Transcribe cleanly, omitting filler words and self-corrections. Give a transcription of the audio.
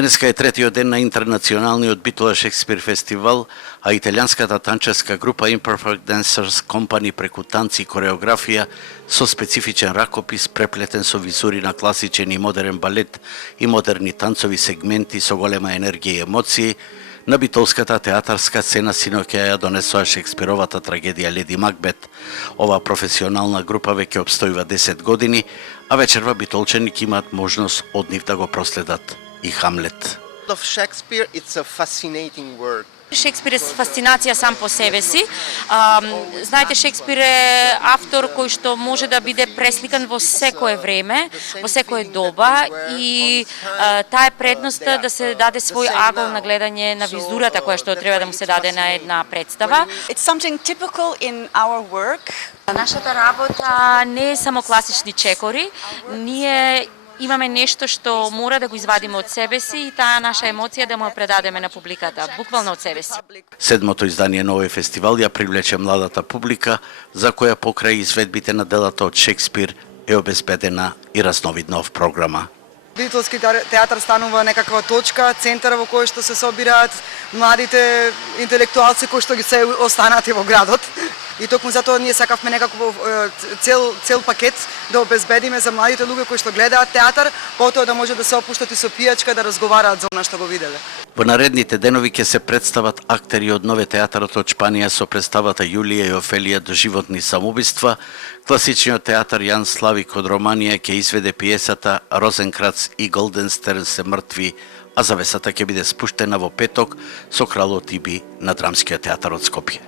Денеска е третиот ден на интернационалниот Битола Шекспир фестивал, а италијанската танческа група Imperfect Dancers Company преку танци и кореографија со специфичен ракопис преплетен со визури на класичен и модерен балет и модерни танцови сегменти со голема енергија и емоции, на битолската театарска сцена синоќа ја донесоа Шекспировата трагедија Леди Макбет. Оваа професионална група веќе обстојува 10 години, а вечерва битолчани ќе имаат можност од нив да го проследат и Хамлет. Of Shakespeare, it's a fascinating work. Шекспир е фасцинација сам по себе си. Знаете, Шекспир е автор кој што може да биде пресликан во секое време, во секое доба и таа е предноста да се даде свој агол на гледање на визурата која што треба да му се даде на една представа. It's something typical in our work. Нашата работа не е само класични чекори, ние имаме нешто што мора да го извадиме од себе си и таа наша емоција да му ја предадеме на публиката, буквално од себе си. Седмото издание на овој фестивал ја привлече младата публика, за која покрај изведбите на делата од Шекспир е обезбедена и разновиднов програма. Битолски театар станува некаква точка, центар во кој што се собираат младите интелектуалци кои што ги се останати во градот. И токму затоа ние сакавме некакво цел пакет да обезбедиме за младите луѓе кои што гледаат театар, потоа да може да се опуштат и со пијачка да разговараат за она што го виделе. Во наредните денови ќе се представат актери од нове театарот од Шпанија со представата Јулија и Офелија до животни самоубиства. Класичниот театар Јан Славик од Романија ќе изведе пиесата Розенкрац и Голденстерн се мртви, а завесата ќе биде спуштена во петок со Кралот Иби на Драмскиот театар од Скопје.